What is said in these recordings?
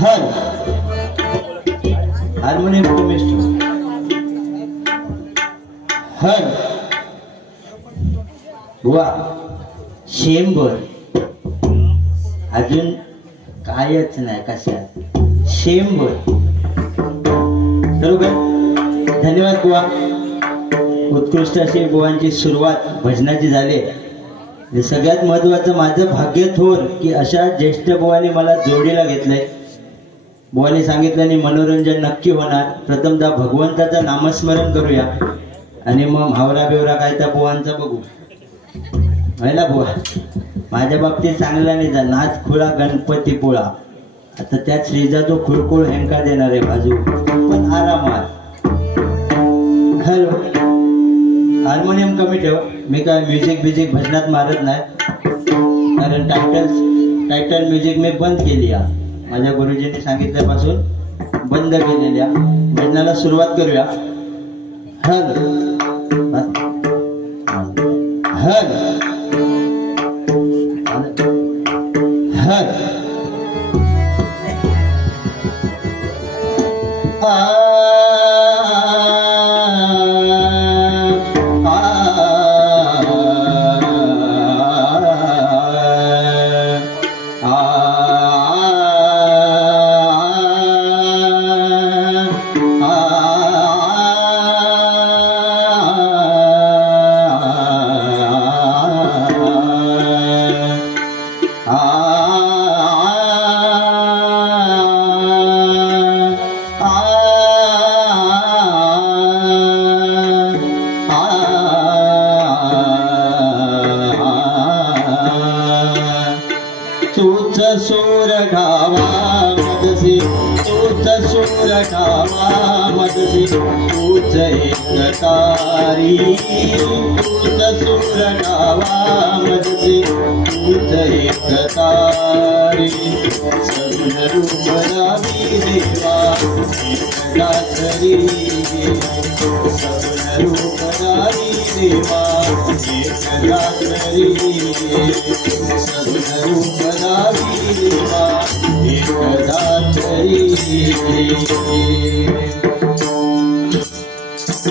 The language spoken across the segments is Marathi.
हर हार्मोनियम केमिस्ट हर बुवा शेंबर अजून कायच नाही कशात शेंबर बरोबर. धन्यवाद बुवा. उत्कृष्ट अशी बुवांची सुरुवात भजनाची झाली. सगळ्यात महत्वाचं माझं भाग्य थोर की अशा ज्येष्ठ बुवांनी मला जोडीला घेतलंय. बुवांनी सांगितल्याने मनोरंजन नक्की होणार. प्रथमतः भगवंताचं नामस्मरण करूया आणि मग भावरा बिवरा काय त्या बुवांचा बघू. व्हायला बुवा माझ्या बाबतीत चांगला नाही जा. नाच खुळा गणपती पोळा. आता त्यात श्रीजा तो खुळकुळ हेंका देणार आहे बाजू पण आरामात. हॅलो हार्मोनियम कमी ठेव. मी काय म्युझिक भजनात मारत नाही कारण टायटल म्युझिक मी बंद केली आहे. माझ्या गुरुजींनी सांगितल्यापासून बंद केलेल्या. भजनाला सुरुवात करूया. हर हर हर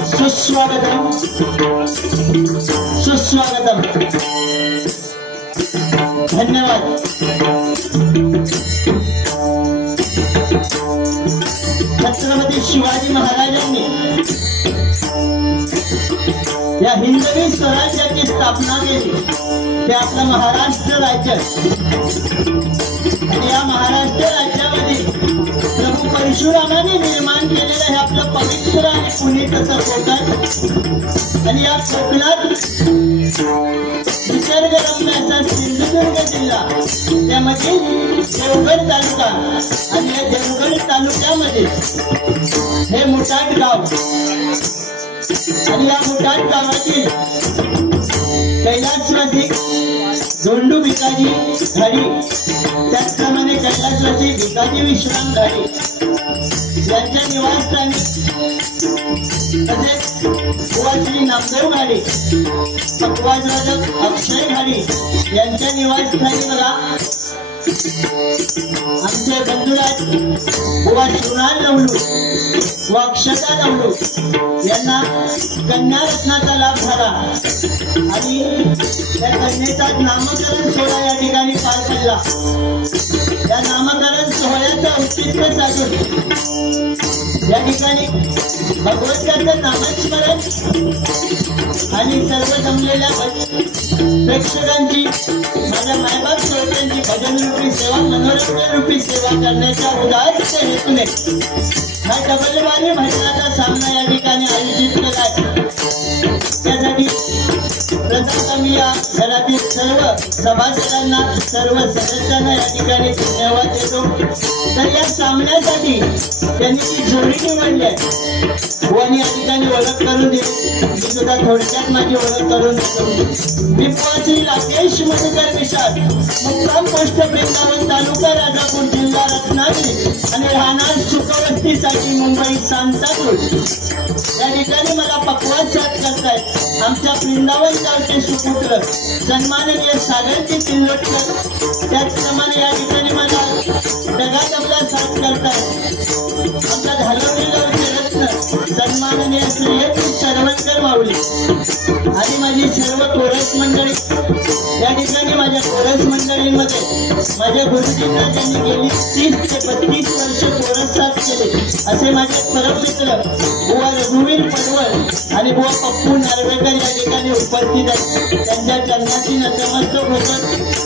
सुस्वागतम सुस्वागतम. धन्यवाद. छत्रपती शिवाजी महाराजांनी या हिंदवी स्वराज्याची स्थापना केली. ते आपलं महाराष्ट्र राज्य आणि या महाराष्ट्र राज्यामध्ये प्रभू परशुरामाने निर्माण केलेलं हे आपलं पवित्र आणि पुनीत असं कोकण. आणि या कोकणात निसर्गरम्य असा सिंधुदुर्ग जिल्हा त्यामध्ये देवगड तालुका आणि या देवगड तालुक्यामध्ये हे मुटाट गाव आणि या मुटाट गावातील कैलासवासी झोंडू भिकाजी घाडी त्याचप्रमाणे कैलासवासी भिकाजी विश्राम घाडी यांच्या निवासस्थानी तसेच बुवा श्री नामदेव घाडी पकवाज राजक अक्षय घाडी यांच्या निवासस्थानी बघा आमचे बंधुराज बुवा कृणाल लवलू व अक्षता लवलू यांना कन्या रत्नाचा लाभ झाला आणि त्या कन्येचा नामकरण सोहळा या ठिकाणी पार पडला. त्या नामकरण सोहळ्याचं औचित्य साधून या ठिकाणी भगवंताचं नामस्मरण आणि सर्व जमलेल्या प्रेक्षकांची माझ्या मायबाप श्रोत्यांची भजन रूपी सेवा मनोरंजन रूपी सेवा करण्याच्या उदात्त हेतूने हा डबलवारी भजनाचा सामना या ठिकाणी आयोजित केला आहे. त्यासाठी प्रथम मी या घरातील सर्व सभासदांना सर्व सदस्यांना या ठिकाणी धन्यवाद देतो. तर या सामन्यासाठी त्यांनी जी जोडी निवडली आहे बुवांनी या ठिकाणी ओळख करून दिली. मी सुद्धा थोडक्यात माझी ओळख करून देतो. मी श्री राकेश मधुकर विशाल मुक्काम पोस्ट वृंदावन तालुका राजापूर जिल्हा रत्नागिरी आणि राहणार सुखवस्तीसाठी मुंबई सांताक्रूज या ठिकाणी मला पक्वाद साथ करतायत आमच्या वृंदावन गावचे सुपुत्र सन्माननीय सागरजी तिल्लोटकर. त्याचप्रमाणे या ठिकाणी मला डगा तबला साथ करतात आमचा घालवलेला रत्न सन्माननीय श्री सरवणकर माऊली आणि माझी सर्व कोरस मंडळी या ठिकाणी माझ्या कोरस मंडळींमध्ये माझ्या गुरुजींना त्यांनी गेली 30 ते 32 वर्ष कोरस साथ केले असे माझे परममित्र बुवा रघुवीर पडवळ आणि बुवा पप्पू नार्वेकर या ठिकाणी उपस्थित आहेत त्यांच्या चरणाची नतमस्तक होतात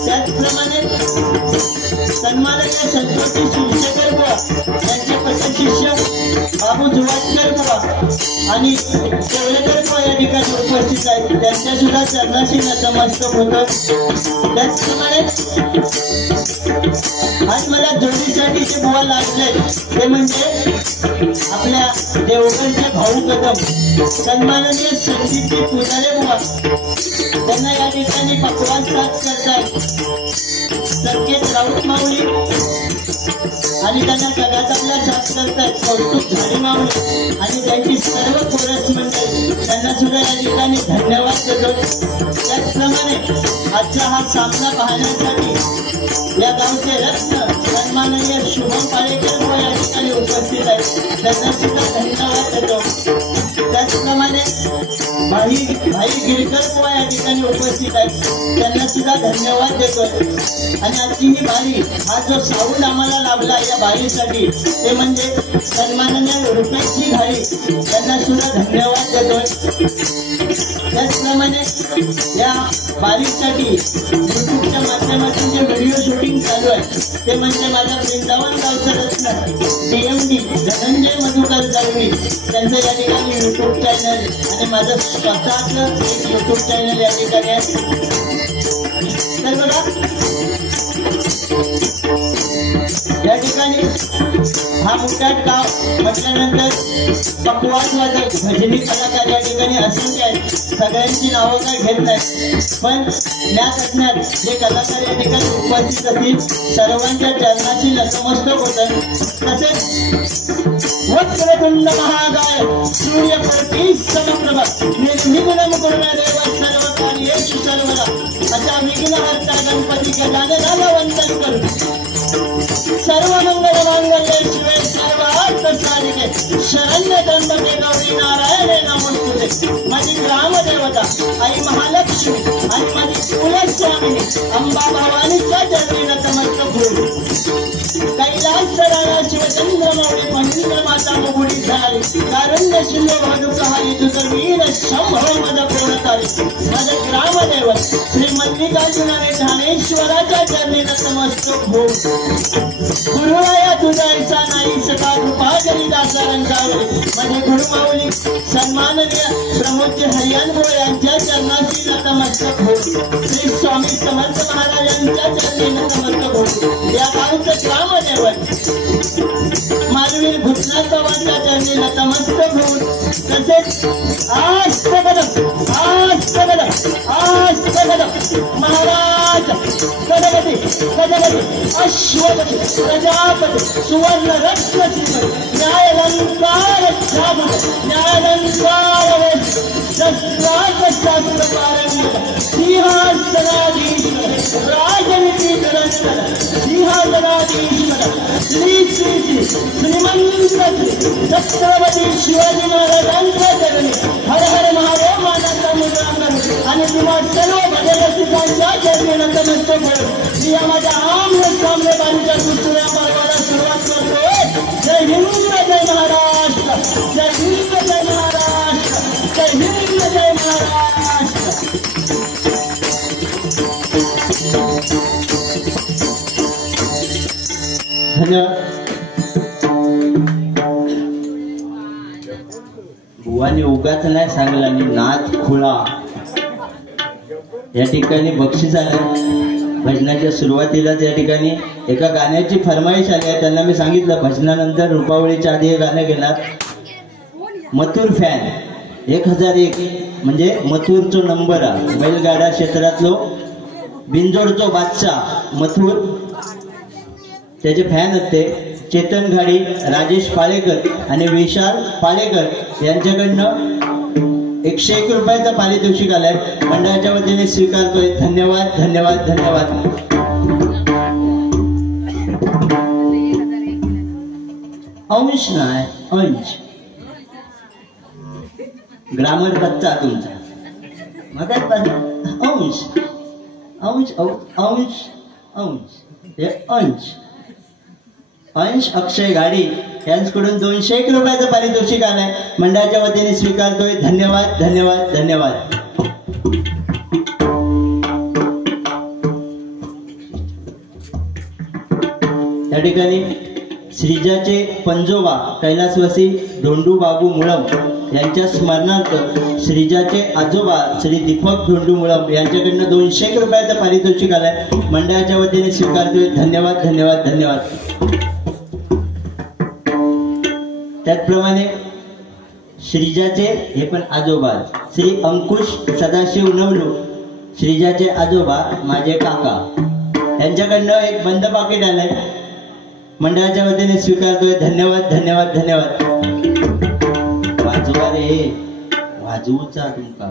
त्याचप्रमाणे सन्माननीय संतोषी शिवशेखर बुवा यांचे पटशिष्य बाबू जुवाटकर बुवा आणि केवळेकर बुवा या ठिकाणी उपस्थित आहेत त्यांच्या सुद्धा चरणाशी नतमस्तक होतं त्याचप्रमाणे आज मला जोडीसाठी जे बुवा लागले ते म्हणजे आपल्या देवगडचे भाऊ कदम सन्माननीय संगीतजी पुजारे बुवा त्यांना या ठिकाणी पकवान साथ करतात संकेत राऊत माऊली आणि त्यांना सगळ्यात आपला साथ करतात कौतुक झाडी माऊली आणि त्यांची सर्व कोरस मंडळी त्यांना सुद्धा या ठिकाणी धन्यवाद देतो त्याचप्रमाणे आजचा हा सामना पाहण्यासाठी या गावचे रत्न सन्माननीय शुभम पाळेकर या ठिकाणी उपस्थित आहेत त्यांना सुद्धा धन्यवाद देतो त्याचप्रमाणे भाई गिरकर बुवा या ठिकाणी उपस्थित आहेत त्यांना सुद्धा धन्यवाद देतोय आणि आजची ही बारी हा जो साऊंड आम्हाला लाभला या बारीसाठी ते म्हणजे सन्माननीय रुपेशजी घाडी त्यांना सुद्धा धन्यवाद देतोय त्याचप्रमाणे या बारीसाठी युट्यूबच्या माध्यमातून जे व्हिडिओ शूटिंग चालू आहे ते म्हणजे माझ्या वृंदावन गावचं रत्न DMD धनंजय मधुकर गावडी त्यांचं या ठिकाणी युट्यूब चॅनल आणि माझं स्वतःचं एक युट्यूब चॅनल या ठिकाणी आहे तर बघा या ठिकाणी हा मुठाट गाव म्हटल्यानंतर पकवास वादक भजनी कलाकार या ठिकाणी असंख्य आहेत सगळ्यांची नावं काय घेत नाही पण ज्ञात अज्ञात जे कलाकार या ठिकाणी उपस्थित असतील सर्वांच्या चरणाची नतमस्तक होतं तसेच वक्रतुंड महाकाय सूर्यकोटी समप्रभ निर्विघ्नं कुरुदेव सर्व कार्येषु सर्वदा अशा विघ्नहर्ता गणपती गजाननाला वंदन करू सर्व मंगल मांगल्ये शिवे सर्वार्थ साधिके शरण्य त्र्यंबके गौरी नारायणे नमोस्तुते माझी ग्रामदेवता आई महालक्ष्मी आणि माझी कुलस्वामिनी अंबा भवानीच्या चरणी नतमस्तक होईल कैलास राणा शिवचंद्र मौली महेंद्र माता मुगुडी झाली कारुण्य शिंदे भादुकहारी दुर्वीर शंभो मद पूर्णतारी माझे ग्रामदेव श्री मल्लिकार्जुन आणि ठाणेश्वराच्या चरणी नतमस्तक हो गुरुराया तुझा ऐसा नाही सका कृपा जरी दासा रंगावली माझे गुरुमाऊली सन्माननीय प्रमोदजी हरियाणभो यांच्या चरणाशी नतमस्तक हो श्री स्वामी समर्थ महाराजांच्या चरणी नतमस्तक हो या गावचं ग्रामदेव मानवीर भूतनाथ बाबांच्या चरणी नतमस्तक होऊन तसेच महाराज गणपती गजपती अश्वपती प्रजापती सुवर्ण रत्न न्यायलंकार न्यायलंकार शास्त्र पारंगत सिंहासनाधीश्वर राजनीती धरंतर सिंहासनाधीश्वर श्री श्री श्री श्रीमंत छत्रपती शिवाजी महाराजांच्या चरणी हर हर महादेव मानाचा मुद्रांकन आणि तुम्हा सर्व भजरसिकांच्या चरणी नतमस्तक होईल मी माझ्या आम्र सामने बारीच्या दुसऱ्या पर्वाला सुरुवात करतोय जय हिंद जय महाराष्ट्र जय हिंद जय महाराष्ट्र जय हिंद जय महाराष्ट्र धन्यवाद बुवानी उगाच नाही सांगला आणि नाच खुळा या ठिकाणी बक्षीस आलं भजनाच्या सुरुवातीलाच या ठिकाणी एका गाण्याची फरमाईश आली आहे त्यांना मी सांगितलं भजनानंतर रुपावळीच्या आधी हे गाणं घेणार मथुर फॅन 1001 म्हणजे मथुरचो नंबर बैलगाडा क्षेत्रातलो बिंजोडचो बादशाह मथुर त्याचे फॅन होते चेतन घाडी राजेश पालेकर आणि विशाल पालेकर यांच्याकडनं 101 रुपयाचा पारितोषिक आलाय मंडळाच्या वतीने स्वीकारतोय धन्यवाद धन्यवाद धन्यवाद अंश नाही अंश. ग्रामर कच्चा तुमचा. मग काय अंश अंश अंश अंश हे अंश. अंश अक्षय गाडी यांच्याकडून 201 रुपयाचं पारितोषिक आलंय. मंडळाच्या वतीने स्वीकारतोय. धन्यवाद धन्यवाद धन्यवाद. या ठिकाणी श्रीजाचे पंजोबा कैलासवासी धोंडू बाबू मुळम यांच्या स्मरणार्थ श्रीजाचे आजोबा श्री दीपक धोंडू मुळम यांच्याकडनं 201 रुपयाचं पारितोषिक आलंय. मंडळाच्या वतीने स्वीकारतोय. धन्यवाद धन्यवाद धन्यवाद. त्याचप्रमाणे श्रीजाचे हे पण आजोबा श्री अंकुश सदाशिव नवलू श्रीजाचे आजोबा माझे काका यांच्याकडनं एक बंद पाकिट आलंय. मंडळाच्या वतीने स्वीकारतोय. धन्यवाद धन्यवाद धन्यवाद. वाजवा रे वाजवूचा तुमका.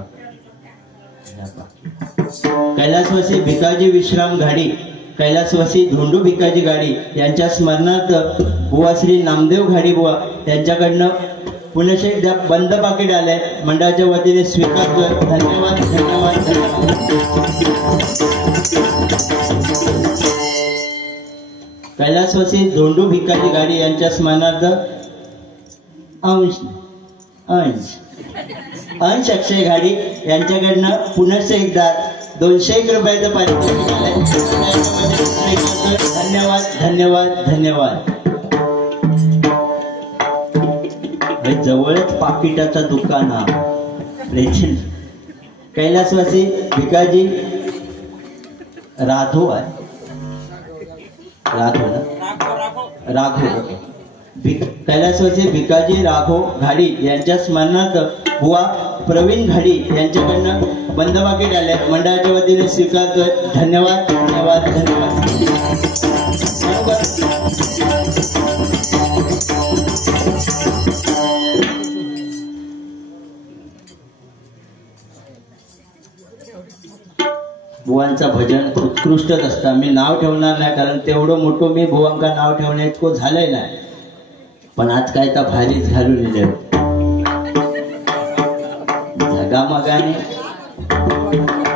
कैलासवासी भिकाजी विश्राम घाडी कैलासवासी धोंडू भिकाजी गाडी यांच्या स्मरणार्थ बुवा श्री नामदेव घाडी बुवा यांच्याकडनं पुनश्च एकदा बंद पाकिट आलंय. मंडळाच्या वतीने स्वीकारतोय. धन्यवाद धन्यवाद धन्यवाद. कैलासवासी धोंडू भिकाजी गाडी यांच्या स्मरणार्थ अंश अंश अंश अक्षय घाडी यांच्याकडनं पुनश्च एकदा 201 रुपयाचं पारितोषिक आलंय. धन्यवाद धन्यवाद धन्यवाद. जवळच पाकिटाचा दुकान हा कैलासवासी भिकाजी राघव आहे. राघव ना राघव कैलासवासी भिकाजी राघव घाडी यांच्या स्मरणार्थ बुवा प्रवीण घाडी यांच्याकडनं बंद पाकिट आले. मंडळाच्या वतीने स्वीकारतोय. धन्यवाद धन्यवाद धन्यवाद. बुवांचा भजन उत्कृष्टच असता. मी नाव ठेवणार नाही कारण तेवढं मोठं मी बुवांका नाव ठेवण्या इतकं झालंय नाही. पण आज काय तर भारीच घालून लिहिले झगामगाने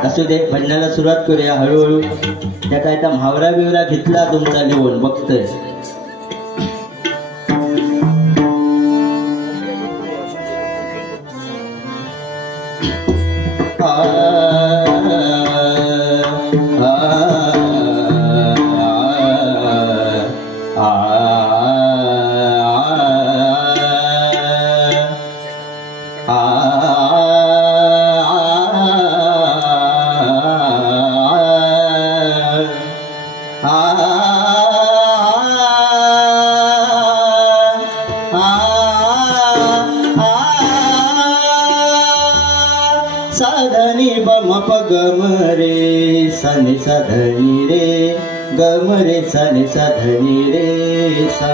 असू दे. भजनाला सुरुवात करूया हळूहळू. त्या काय तर म्हावरा बिवरा घेतला तुमचा लिहून बघतोय. साधनी बम गम रे सनि सधनी रे गम रे सनि सधनी रे सा.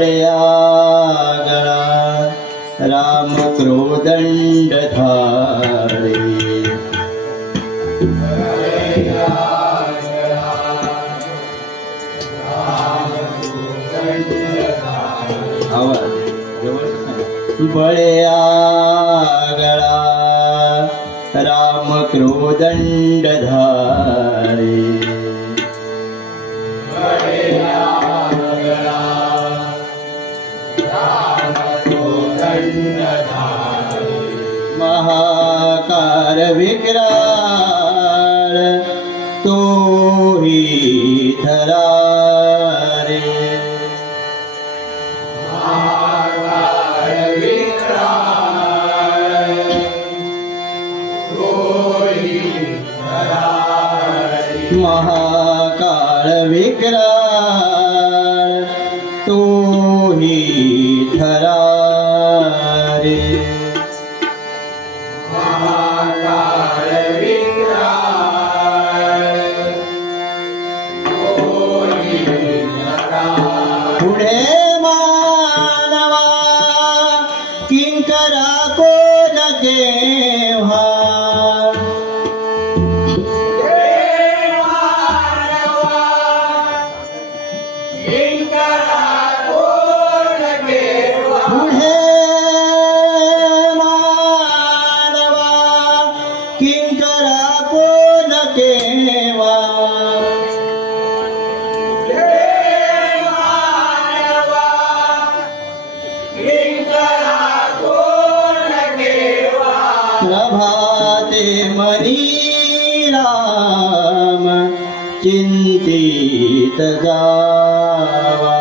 बळया गळा राम क्रोदंड धारे. बळया गळा राम क्रोदंड धारे. महाकार विकराळ तो ही धरा रे. महाकार विकराळ तो ही धरा रे. महाकाळ विकराळ तो ही धरा रे. महाकाळ विकराळ केवा प्रभाते मनी राम चिंतित जावा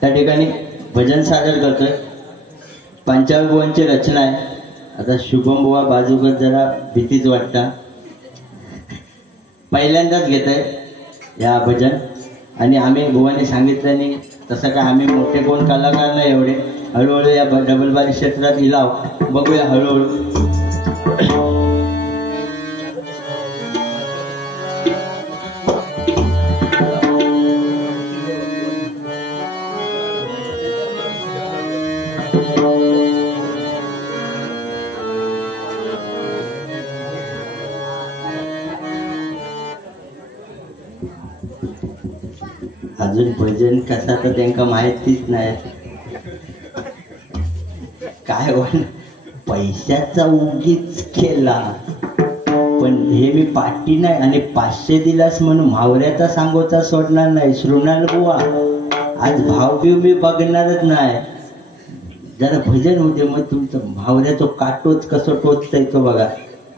त्या ठिकाणी भजन सादर करतोय. पंचावन्न बुवांची रचना आहे. आता शुभम बुवा बाजूकर जरा भीतीच वाटता, पहिल्यांदाच घेत आहे या भजन. आणि आम्ही बुवाने सांगितल्याने तसं काय आम्ही मोठे कोण कलाकार नाही एवढे, हळूहळू या डबलबारी क्षेत्रात इलाव बघूया हळूहळू. अजून भजन कसा तर त्यांना माहितीच नाही. काय पैशाचा उगीच केला, पण हे मी पाठी नाही आणि 500 दिलास म्हणून म्हावऱ्याचा सांगोचा सोडणार नाही. शृणाल बुवा आज भावबिव मी बघणारच नाही. जरा भजन होते मग तुमचं म्हावऱ्याचं काटोच कसं टोचतंय तो बघा.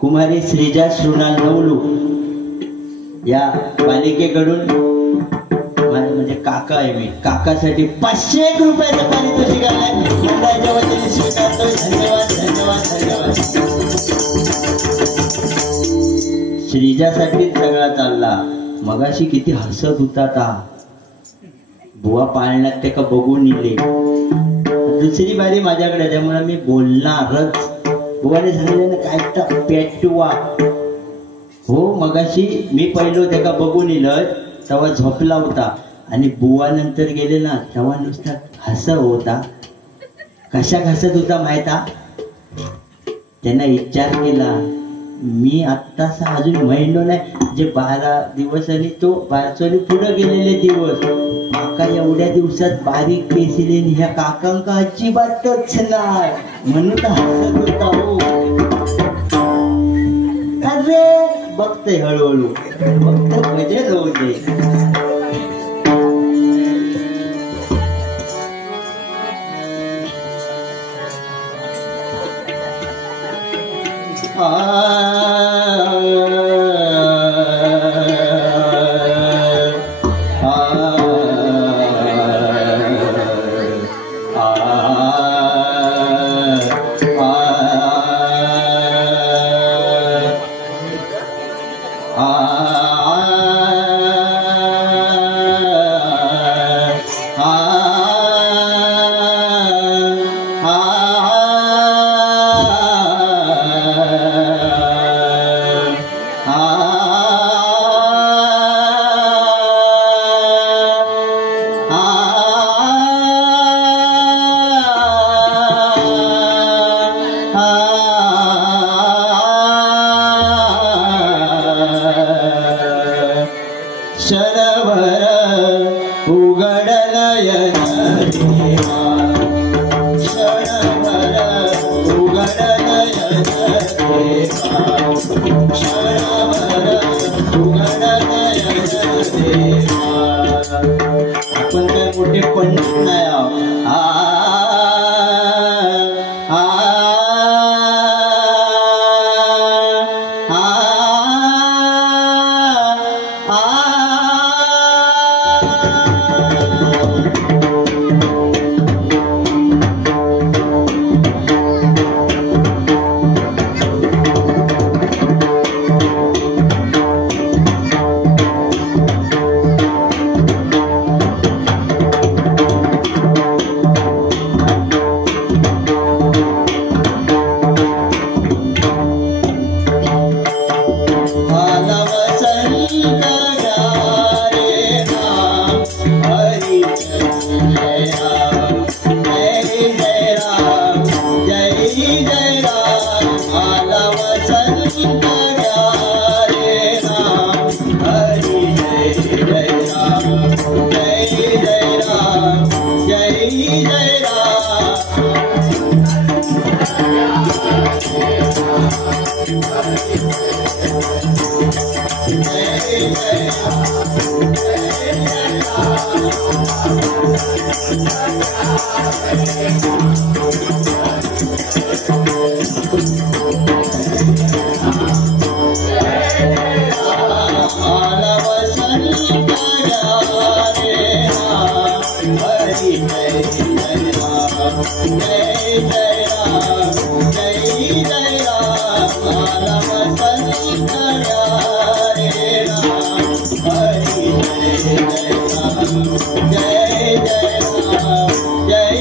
कुमारी श्रीजा शृणाल नवलू या बालिकेकडून म्हणजे काका आहे मी, काकासाठी 501 रुपयाचं पारितोषिक आहे. मंडळाच्या वतीने स्वीकारतो. धन्यवाद धन्यवाद धन्यवाद. श्रीजासाठी सगळा चालला. मगाशी किती हसत होता ता बुवा पाळण्यात ते का बघून नेले. दुसरी बारी माझ्याकडे त्यामुळे मी बोलणारच. बुवाने सांगितलं काय तर पेटवा हो. मगाशी मी पहिलो ते का बघून येलं तेव्हा झोपला होता आणि बुवा नंतर गेले ना तेव्हा नुसता हस होता. कशा घासत होता माहिता? त्यांना विचार केला, मी आत्ताच अजून महिनो नाही, जे 12 दिवस आणि तो 12 पुढे गेलेले दिवस, माका एवढ्या दिवसात बारीक पेसिले ह्या काकांका अजिबातच नाही म्हणून हसत होता. हो अरे बघते हळूहळू फक्त मजे जाऊ दे. आपण काय मोठे पंडित नाही जय जय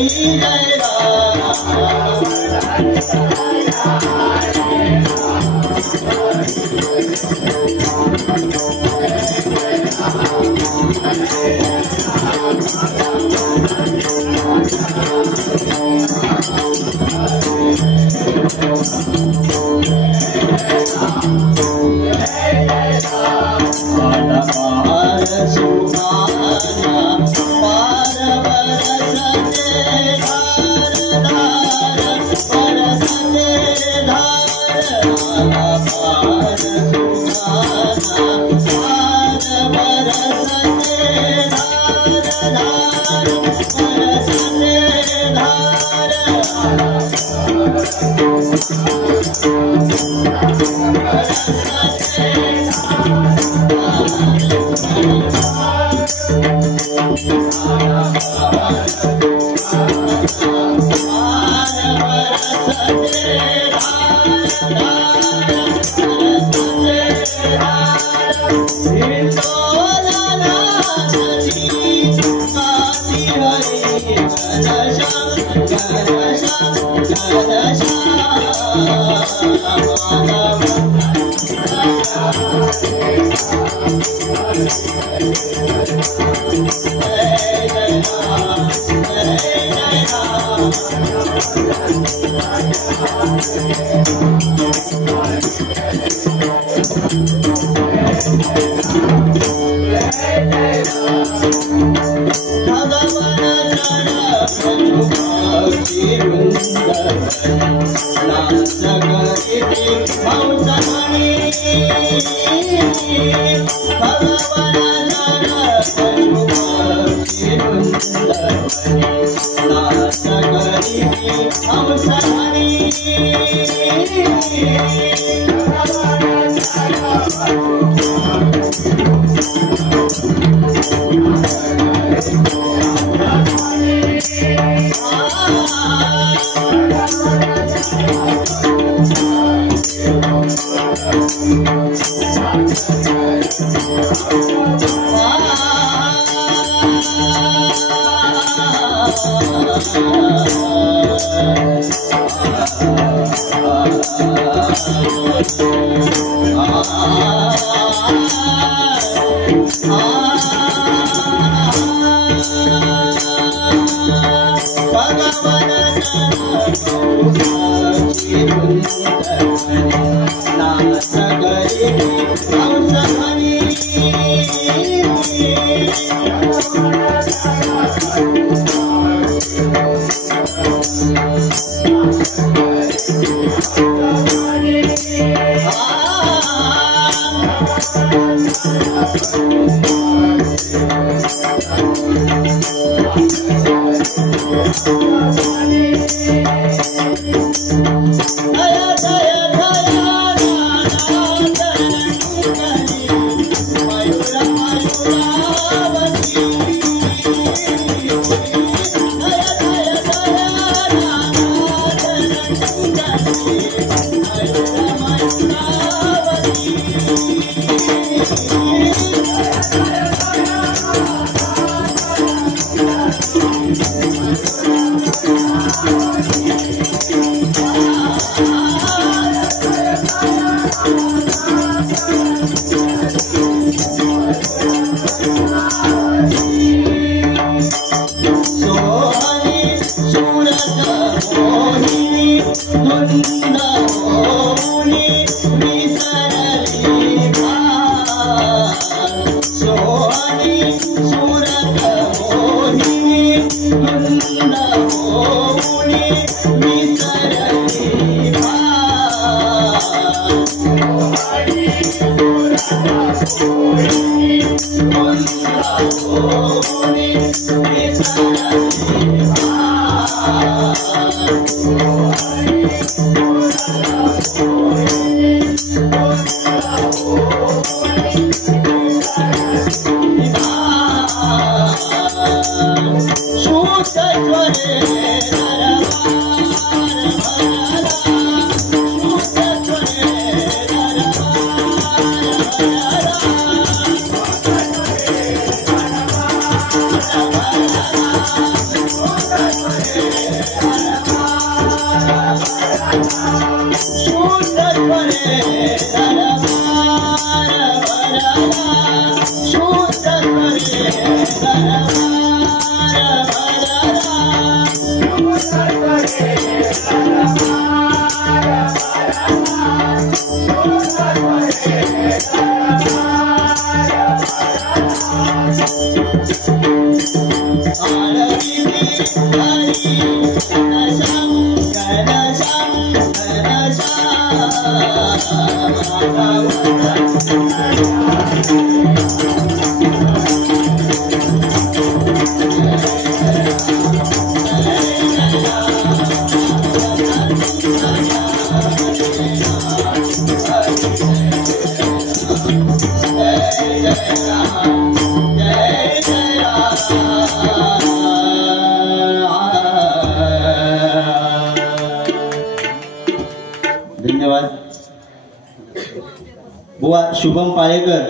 बुवा शुभम पाळेकर,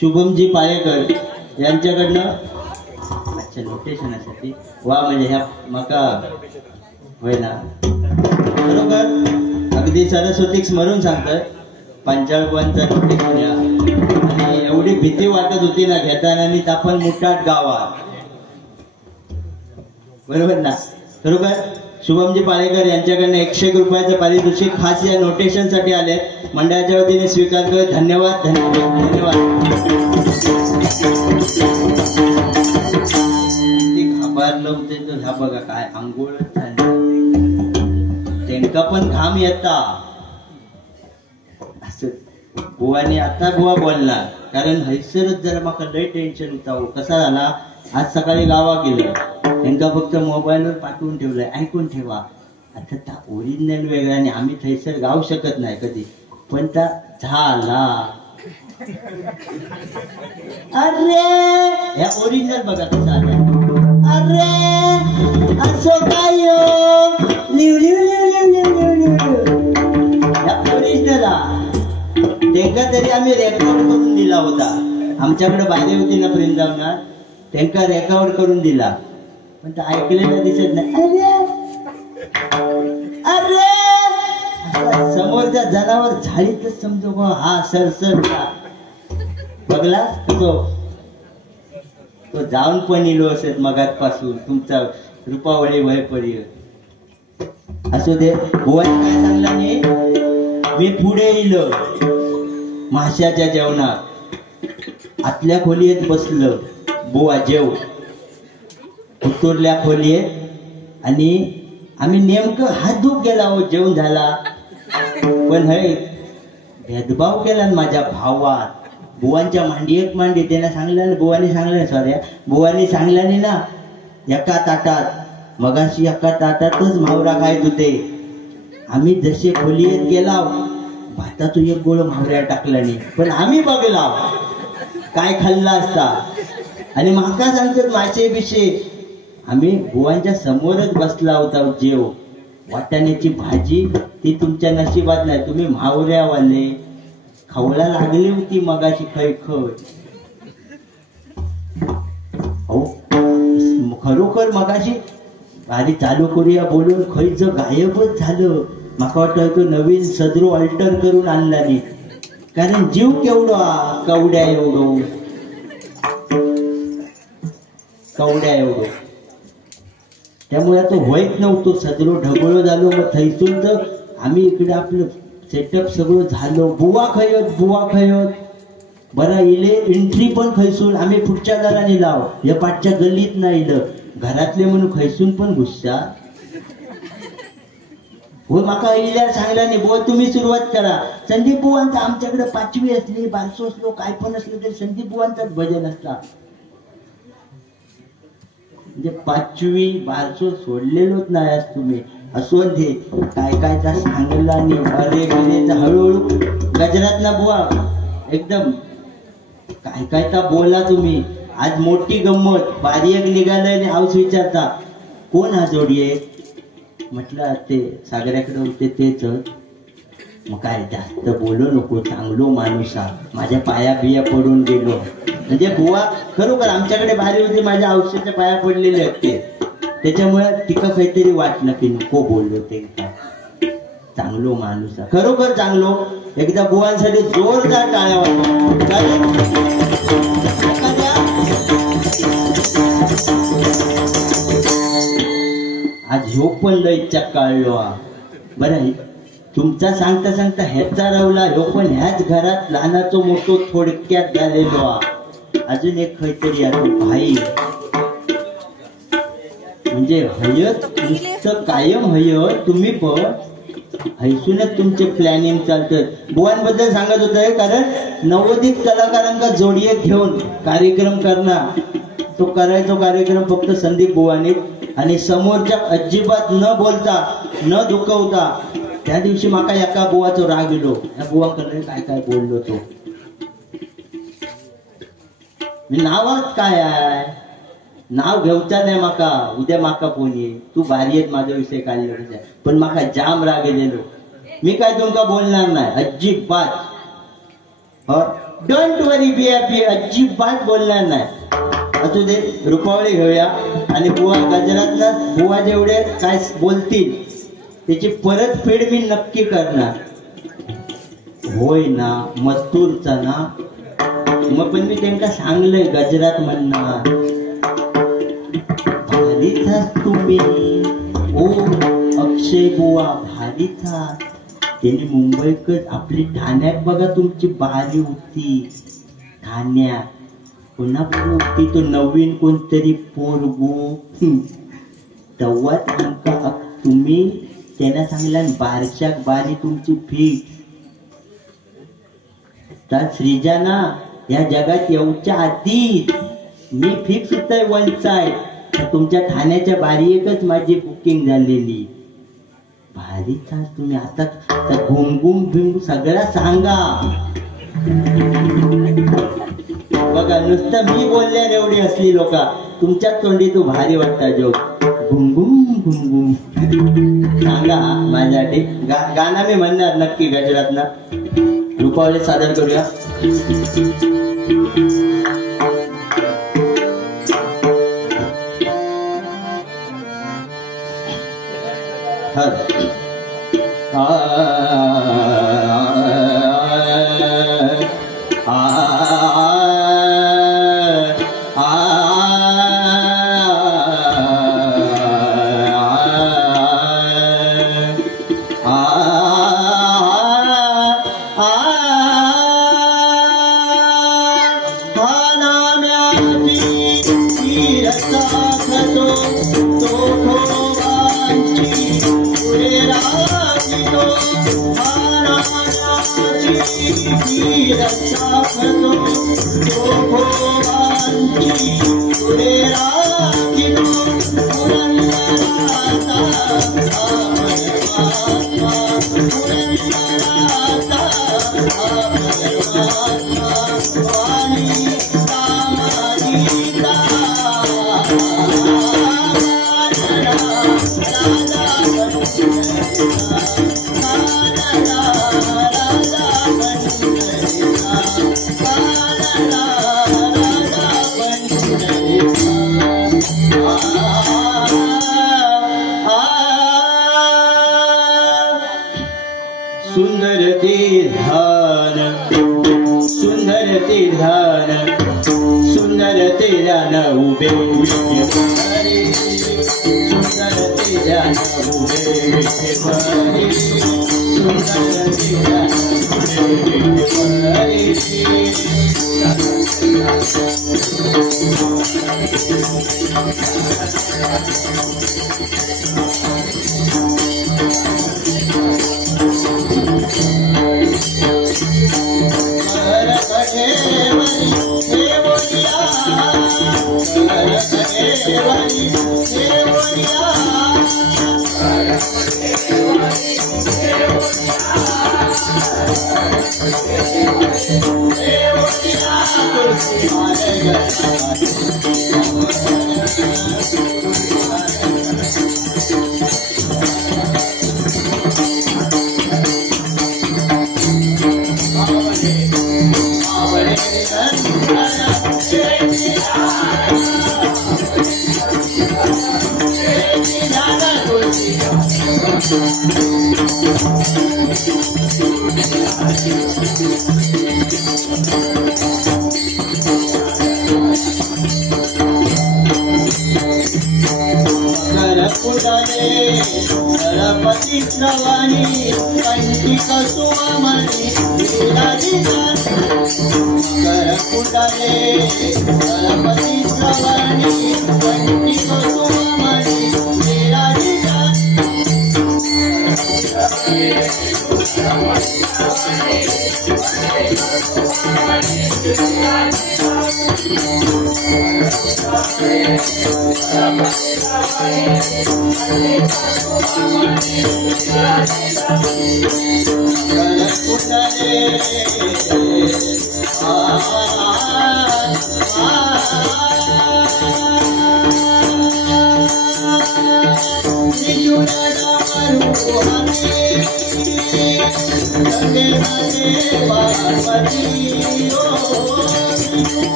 शुभमजी पाळेकर यांच्याकडनं अच्छा नोटेशनसाठी वा म्हणजे ह्या मका होय ना बरोबर अगदी सरस्वतीक स्मरून सांगतोय 55 नोटेशन या आणि एवढी भीती वाटत होती ना घेताना आणि आपण मुठात गावात बरोबर ना खरोखर शुभमजी पाळेकर यांच्याकडनं 101 रुपयाचं पारितोषिक खास या नोटेशन साठी आले. मंडळाच्या वतीने स्वीकारतोय. धन्यवाद धन्यवाद धन्यवाद. घाबरलं होते तर ह्या बघा काय आंघोळ त्यांका पण घाम येता असं. बुवाने आता बुवा बोलणार कारण हैसरच जरा माका लय टेन्शन होता. कसा झाला आज सकाळी गावा गेलं त्यांना फक्त मोबाईलवर पाठवून ठेवलंय ऐकून ठेवा. आता त्या ओरिजिनल वेगळा आणि आम्ही थैसर गाऊ शकत नाही कधी पण त्या झाला. अरे या ओरिजिनल बघा कसा आला. अरे असो काय live live live live live live live या ओरिजिनल त्यांना तरी आम्ही रेकॉर्ड करून दिला होता. आमच्याकडे बारी होती ना वृंदावनात त्यांना रेकॉर्ड करून दिला पण ते ऐकलेलं दिसत नाही. अरे अरे समोरच्या जनावर झाडीतच समजू बा हा सरसर बघला तो जाऊन पण इलो असेल मगातपासून तुमचा रुपावळी वयपर्यंत असू दे. बुवाने काय सांगला नाही मी पुढे इलो माशाच्या जेवणात आतल्या खोलीत बसलं. बुवा जेव उतरल्या खोलीत आणि आम्ही नेमकं हात धुक गेला हो जेवण झाला पण हे भेदभाव केला माझ्या भावात. बुवांच्या मांडी एक मांडी त्याने सांगलं बुवाने सांगलं सॉरी बुवाने सांगल्याने ना एका ताटात मगाशी एका ताटातच मावरा खायत होते. आम्ही जसे खोलीत गेला भातातून एक गोळ मावऱ्या टाकला नाही पण आम्ही बघला काय खाल्ला असता. आणि माका सांगतात मासे बिशे आम्ही बुवांच्या समोरच बसला होता जेव. वाटाण्याची भाजी ती तुमच्या नशिबात नाही. तुम्ही मावऱ्यावाले खवळा लागली होती मगाशी खैखट. हो खरोखर मगाशी गाडी चालू करूया बोलून खैच गायबच झालं. माका वाटतं नवीन सदरू अल्टर करून आणला नाही कारण जीव केवढा कवड्या एवढं कवड्या एवढं त्यामुळे तो व्हायच नव्हतो. सदरो ढगळो झालो मग थैसून तर आम्ही इकडे आपलं सेटअप सगळं झालं. बुवा खयत बरं इले एंट्री पण खैसून आम्ही पुढच्या दाराने लाव या पाठच्या गल्लीत नाही इलं घरातले म्हणून खैसून पण घुसता. हो माका इल्यावर सांगला नाही बुवा तुम्ही सुरुवात करा. संदीप बुवांचा आमच्याकडे 5वी असली 1200 असलो काय पण असलं तरी संदीप बुवांचाच भजन असला. म्हणजे 5वी 1200 सोडलेलोच नाही आज तुम्ही असो दे काय काय त्या सांगला आणि अरे गेले हळूहळू गजरात ना बुवा एकदम काय काय तर बोला तुम्ही. आज मोठी गंमत बारी एक निघालंय आणि हाऊस विचारता कोण हा जोडी आहे म्हटलं ते सागऱ्याकडे होते तेच. मग काय जास्त बोलू नको चांगलो माणूस माझ्या पाया बिया पडून गेलो. म्हणजे बुवा खरोखर आमच्याकडे बारी होती माझ्या औषधाच्या पाया पडलेले होते त्याच्यामुळे तिका काहीतरी वाटलं की नको बोललो ते चांगलो माणूस खरोखर चांगलो. एकदा बुवांसाठी जोरदार टाळ्या वाजवा. आज ह्यो पण लय काढलो बरं तुमचा सांगता सांगता ह्याचा रवला ह्यो पण ह्याच घरात लहानाचो मोठो थोडक्यात झालेलो. अजून एक काहीतरी भाई म्हणजे हयत नुसतं कायम हयत तुम्ही पण हैसूनच तुमचे प्लॅनिंग चालतात. बुवांबद्दल सांगत होत कारण नव्वदीत कलाकारांना जोडीत घेऊन कार्यक्रम करणार तो करायचो कार्यक्रम फक्त संदीप बुवानी आणि समोरच्या अजिबात न बोलता न दुखवता. त्या दिवशी माका एका बुवाचो राग येलो. या बुवा कडे काय काय बोललो तो मी नावात काय आहे नाव घेऊचा नाही माका. उद्या माका फोन येईल तू बारीयेत माझा विषय काढलो पण माका जाम राग गेलेलो. मी काय तुमका बोलणार नाही अजिबात. डोंट वरी बी हॅपी अजिबात बोलणार नाही. असू दे रुपावळी घेऊया आणि बुवा गजरात बुवा जेवढे काय बोलतील त्याची परतफेड मी नक्की करणार. होय ना मस्तूरचा ना मग पण मी त्यांना सांगलंय गजरात म्हणणार भारीच तुम्ही वा भारीचा. त्यांनी मुंबईकच आपली ठाण्यात बघा तुमची बारी होती. ठाण्यात पुन्हा होती तो नवीन कोणतरी पोरगो. तेव्हाच आमका तुम्ही त्यांना सांगला बारशाक बारी तुमची फिक्स. तर श्रीजाना या जगात येऊच्या आधी मी फिक्स होतोय वन साइड. तुमच्या ठाण्याच्या बारी एकच माझी बुकिंग झालेली. भारीचा तुम्ही आता घुमघुम भिंग सगळा सांगा बघा. नुसतं मी बोलल्यावर एवढी असली लोक तुमच्या तोंडी तू भारी वाटता जोक. घुमघुम घुमघुम सांगा माझ्यासाठी. गाणं मी म्हणणार नक्की गजरातनं रूपावली सादर करूया.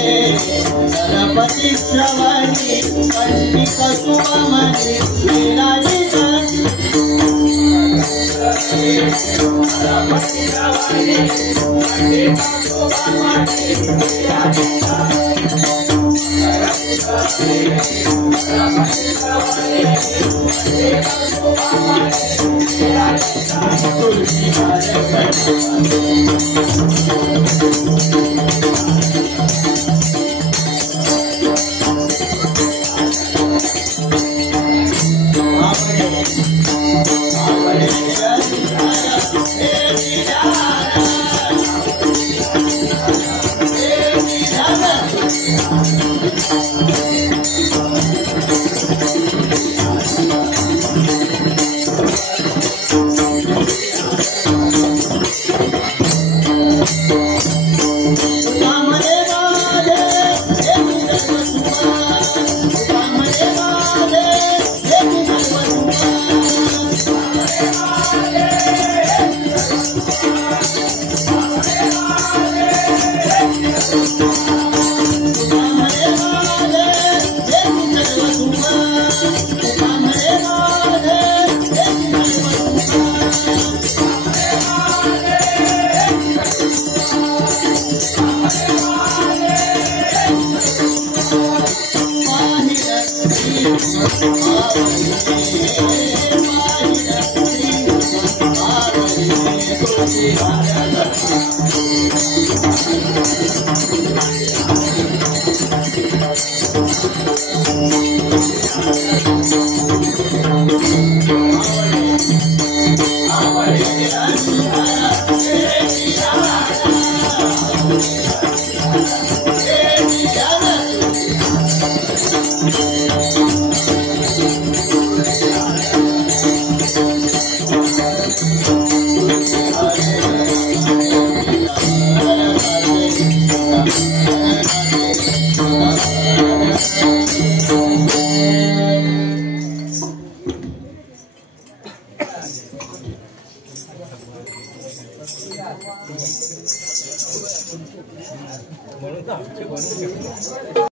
गणपती श्रवणी पंडित सुमनी विराजित गणपती श्रवणी पंडित सुमनी विराजित